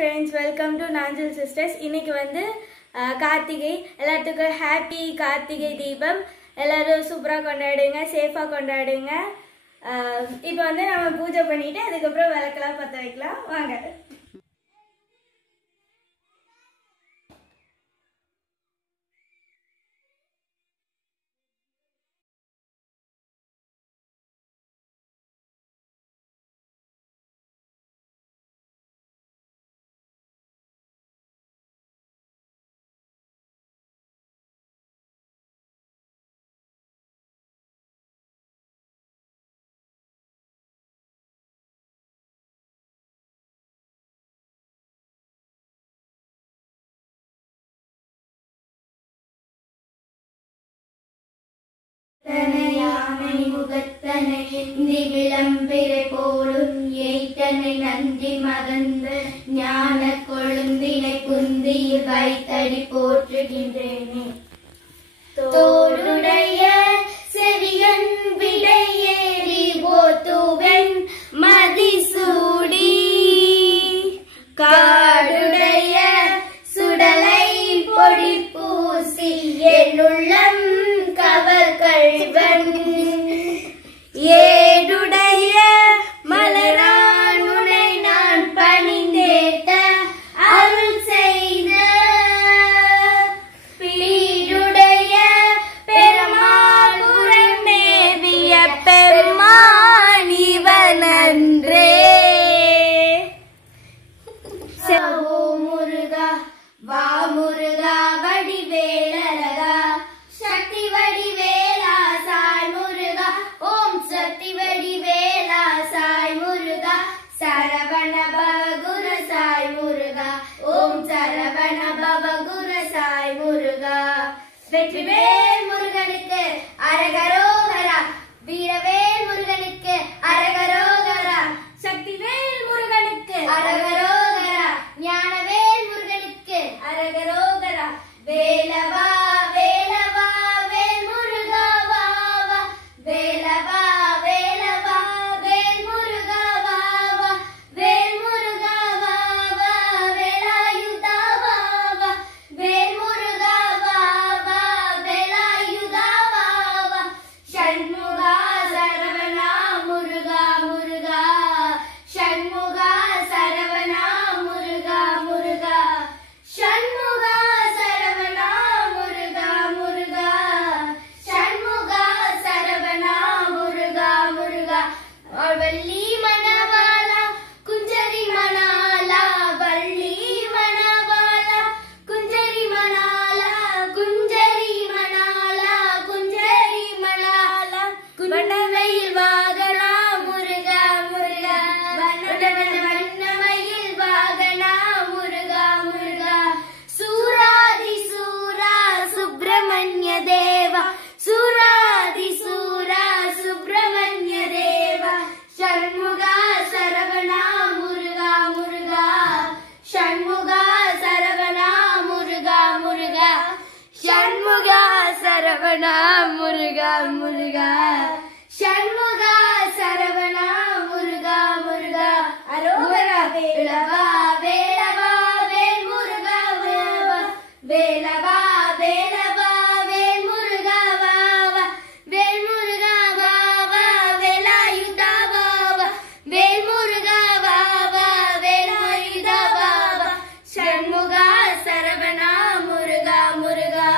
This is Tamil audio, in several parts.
friends, welcome to Nanjil Sisters. இன்னைக்கு வந்து கார்த்திகை எல்லாத்துக்கும் ஹாப்பி கார்த்திகை தீபம். எல்லாரும் சூப்பரா கொண்டாடுங்க, சேஃபா கொண்டாடுங்க. இப்போ வந்து நம்ம பூஜை பண்ணிட்டு அதுக்கப்புறம் விளக்கெல்லாம் பற்ற வைக்கலாம். வாங்க. விளம்பிரை போலும் ஏய்த்தனை நந்தி மகந்த ஞான கொழுந்தினை புந்தியில் வைத்தடி போற்றுகின்றேனே. தோடுடைய செவியன் விடையேறி போத்துவன் மதிசூடி காடுடைய சுடலை பொடி பூசி என்னுள்ளம் கவர் கழிவன் ஏடுடைய மலரானுனை நான் பணிந்தேத்த அருள் செய்த பீடுடைய பெருமாள் உரைமேவிய பெருமான் இவனன்றே. ஓ முருகா வா முருகா வடிவேலழகா சக்தி வடிவேலா சாய் முருகா ஓம் சக்தி வடிவேலா சாய் முருகா சரவண பவகுர சாய் முருகா ஓம் சரவண பவகுர சாய் முருகா. வெற்றிவேல் முருகனுக்கு அரகரோகரா, வீரவேல் முருகனுக்கு அரகரோகரா, சக்திவேல் முருகனுக்கு அரகரோகரா, ஞானவேல் முருகனுக்கு அரகரோகரா. வேலவா வேலவா வேல் முருகா வா வா, வேலவா வேலவா வேல் முருகா வா வா, வேல் முருகா வா வா, வேலாயுதா வா வா, வேல் முருகா வா வா, வேலாயுதா வா வா. ஷண்முகா சரவணா முருகா முருகா, ஷண்முகா சரவணா முருகா முருகா, ஷண்முகா சரவணா முருகா முருகா, ஷண்முகா சரவணா முருகா முருகா. வள்ளி மணவாளா குஞ்சரி மணாலா, வள்ளி மணவாளா குஞ்சரி மணாலா, குஞ்சரி மணாலா குஞ்சரி மணாலா, வண்ணமயில் வாகனா முருகா முருகா, வண்ணமயில் வாகனா முருகா முருகா. சூராதி சூரா சுப்பிரமணிய தேவா, சூராதி சூரா சுப்பிரமணிய தேவா, ஷண்முகா சரவணா முருகா முருகா, ஷண்முகா சரவணா முருகா முருகா, ஷண்முகா சரவணா முருகா முருகா, ஷண்முகா சரவணா முருகா முருகா. அரோகரா வேலவா வேலவா வேல் முருகா வா வா, வேலவா வேலவா வேல் முருகா வா வா, வேல் முருகா வா வா, வேலாயுதா வா வா, வேல் முருகா வா வா, வேலாயுதா வா வா. ஷண்முகா சரவணா முருகா முருகா,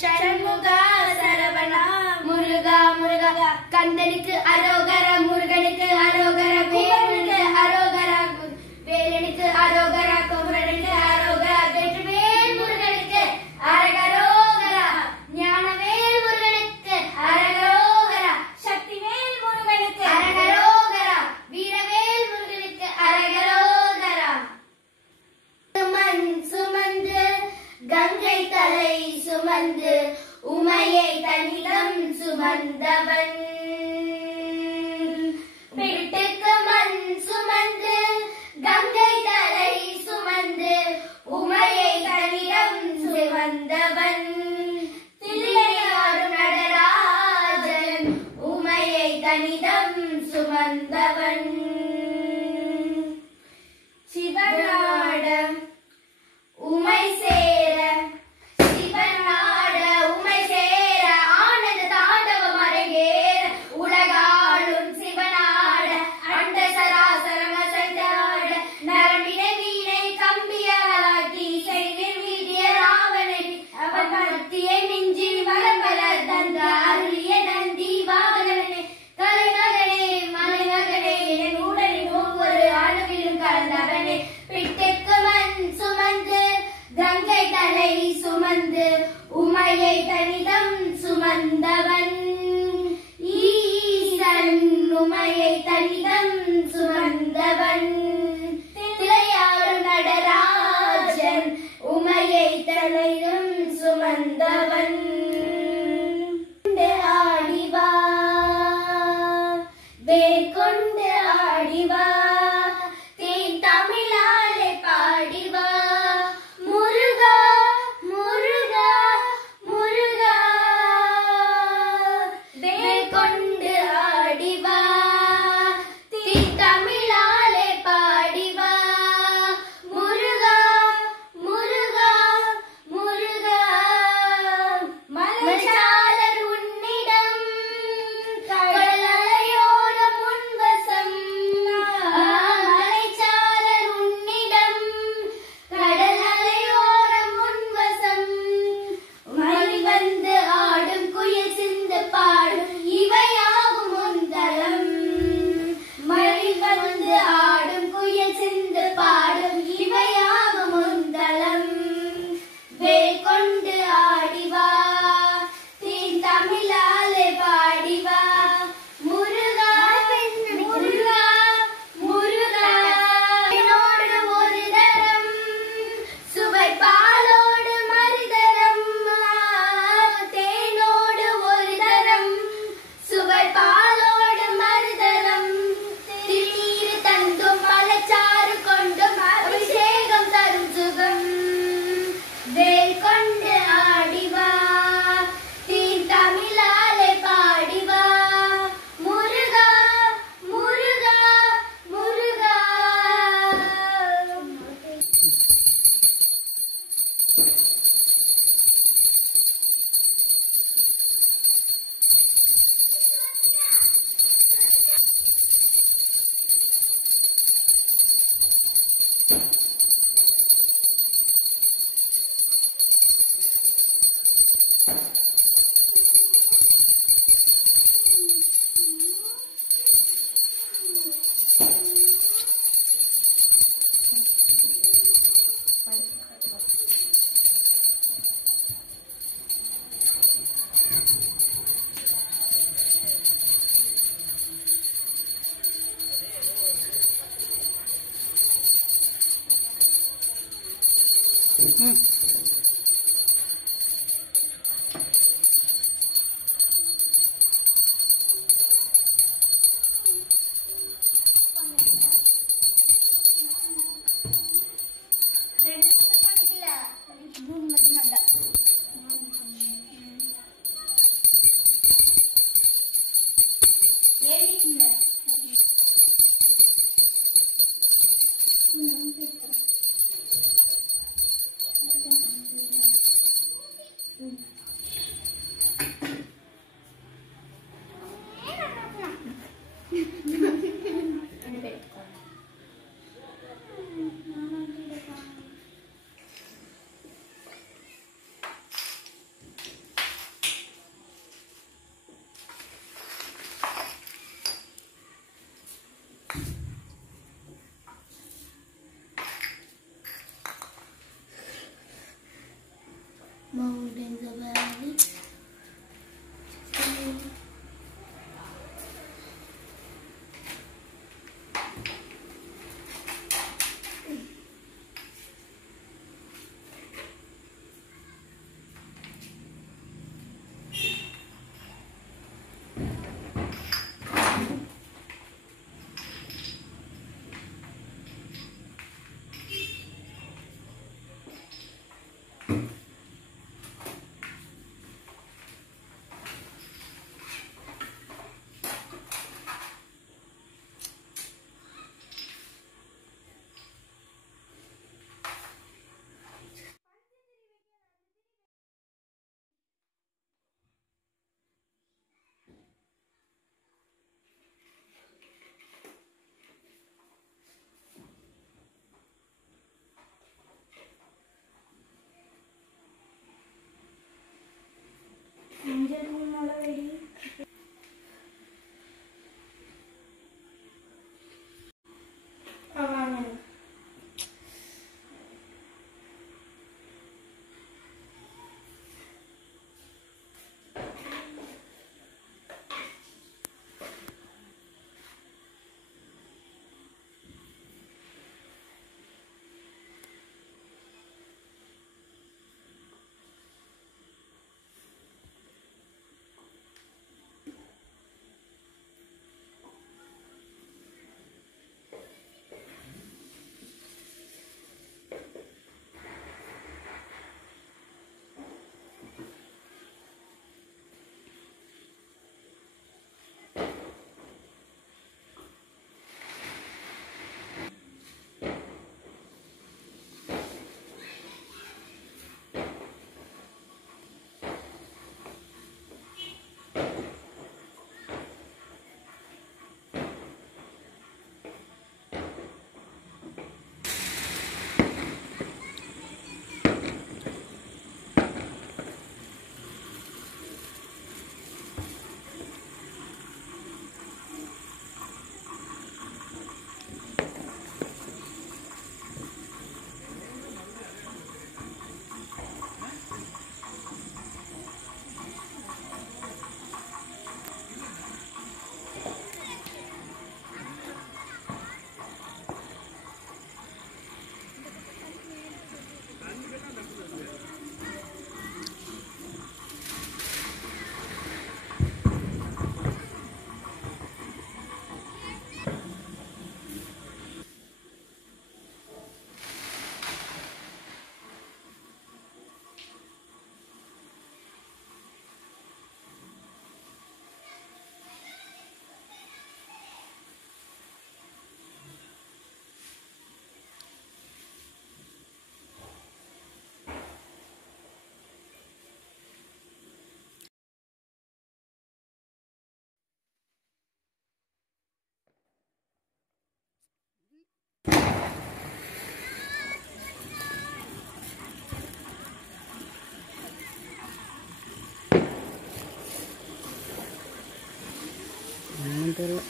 ஷண்முகா சரவணா முருகா முருகா. கந்தனுக்கு அரோகரா முருகனுக்கு அரோகரா, வேலனுக்கு அரோகரா, வேலனுக்கு அரோகரா, குமரனுக்கு அரோகரா. வெற்றிவேல் முருகனுக்கு அரகரோகரா, ஞானவேல் முருகனுக்கு அரகரோகரா, சக்திவேல் முருகனுக்கு அரகரோகரா, வீரவேல் முருகனுக்கு அரகரோகரா. மண் சுமந்து கங்கை தலை சுமந்து உமையை தன்னிடம் சுமந்தவன், பிட்டுக்கு மண் சுமந்து கங்கை தலை சுமந்து உமையை தன்னிடம் சுமந்தவன், தில்லையாடும் நடராஜன் உமையை தன்னிடம் சுமந்தவன். சிவனான நாட உமை சேர சிவன் நாட உமை சேர ஆனந்த தாண்டவம் அரங்கேற உலகாளும் சிவனாட அண்ட சராசரம் அசைந்தாட நரம்பினை வீணை கம்பியாளாக்கி செய்வின் வீடிய ராவணனை அவன் பக்தியை மிஞ்சி மரபல தந்த அருளிய நந்தி வாகனனே கலைமகனே மலைமகனே என் உடலின் ஒவ்வொரு அணுவிலும் கலந்தவனே பிட்டுக்கு மண் சுமந்து கங்கை தலை சுமந்து உமையை தனிதம் சுமந்தவன் ஈசன் உமையை தனிதம் சுமந்தவன் திளையாடும் நடராஜன் உமையை தனிதம் சுமந்தவன் ஆடிவா வேர்கொண்டு ஆடிவா தேன் தமிழாலே பாடிவா முருகா முருகா முருகா வேர்கொண்டு ஆடிவா தேன் தமிழாலே பாடிவா முருகா முருகா முருகா மலைச்சாளர் உன்னிடம் கடலலையோரம் உன்வசம் மலைச்சாளர் உன்னிடம் கடலலையோரம் உன்வசம் மழை வந்து ஆடும் குயில் சிந்து பாடும் இவையாகும் உந்தலம் மழை வந்து ஆடும் குயில் சிந்து பாடும் இவையாகும் உந்தலம் வேல் கொண்டு ஆடிவா தீன் தமிழாலே பாடிவா முருகா முருகா முருகா என்னோடு ஒரு தரம் சுவை பாலோடு மறுதரம் தேனோடு ஒரு தரம் சுவை பாலோடு மறுதரம் திருநீர் தந்தும் பழச்சாறு கொண்டும் அபிஷேகம் தரும் சுகம் வேல் கொண்டு ஆடிவா தீன் தமிழாலே பாடிவா Muruga Muruga Muruga Mountains of valley. தெரியல.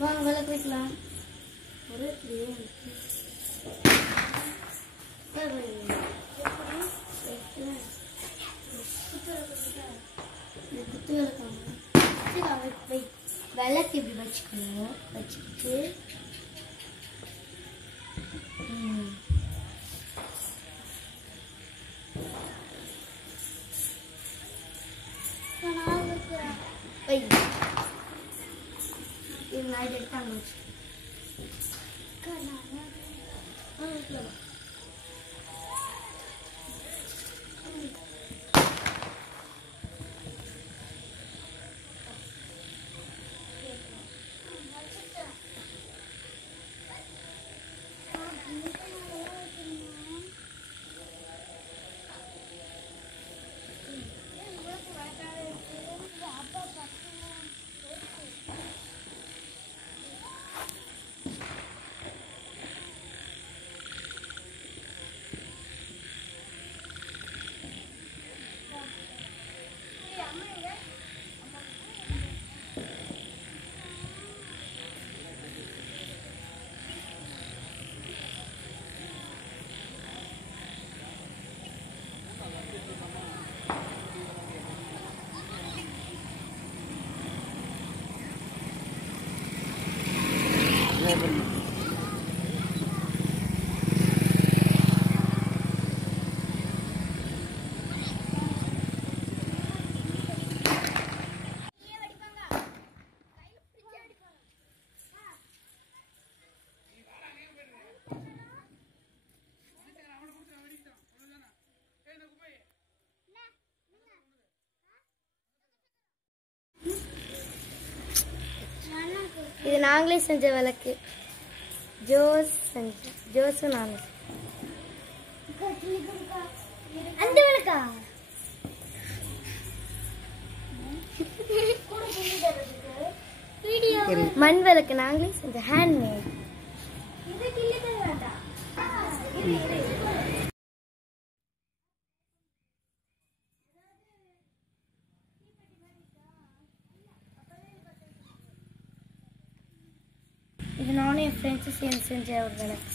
வாங்க விளக்கு வைக்கலாம். ஒரு விளக்கு இப்படி வச்சுக்கணும். வச்சுக்கிட்டு நான் எடுத்தாங்க இது நாங்களே செஞ்ச விளக்கு. ஜோஸும் நானும். அந்த விளக்கா மண் விளக்கு நாங்களே செஞ்ச ஹேண்ட்மேட். இது நானும் என் ஃப்ரெண்ட்ஸும் சேர்ந்து செஞ்ச ஒரு விளக்கு.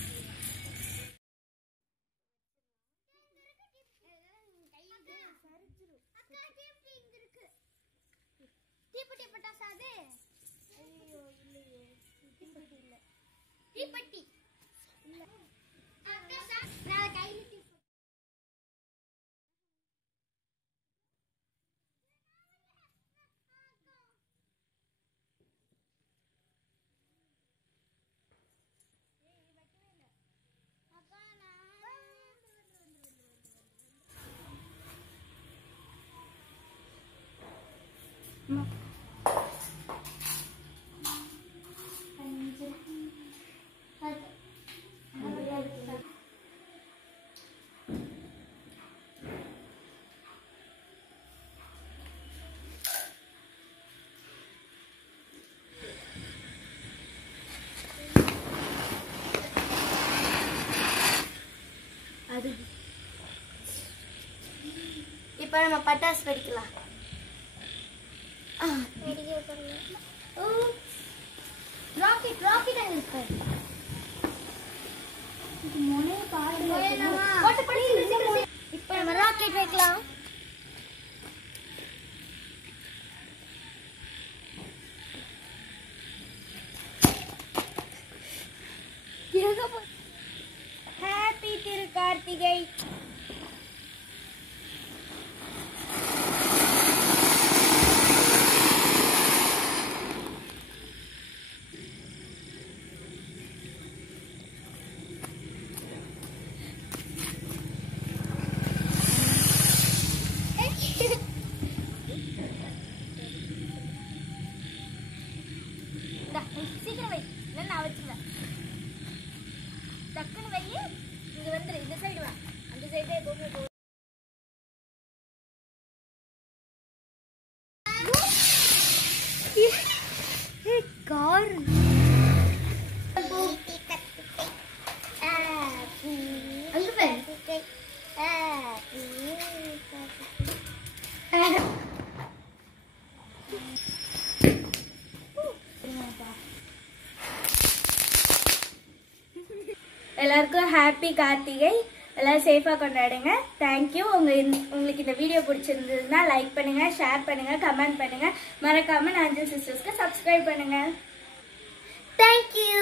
இப்போ நம்ம பட்டாசு வெடிக்கலாம். ராக்கெட் ராக்கெட் அங்க இருக்கு. இப்போ நம்ம ராக்கெட் வைக்கலாம். கார்த்திகை. சீக்கிரம் வை, நான் வச்சுருவேன். டக்குன்னு வை, இங்க வந்துரு, இந்த சைடு வா, அந்த சைடு எப்பவுமே போ. கார் அங்க வை. எல்லாருக்கும் ஹாப்பி கார்த்திகை. எல்லாரும் சேஃபாக கொண்டாடுங்க. தேங்க்யூ. உங்களுக்கு இந்த வீடியோ பிடிச்சிருந்ததுன்னா லைக் பண்ணுங்க, ஷேர் பண்ணுங்க, கமெண்ட் பண்ணுங்க. மறக்காம நாஞ்சல் சிஸ்டர்ஸ்க்கு சப்ஸ்கிரைப் பண்ணுங்க. தேங்க்யூ.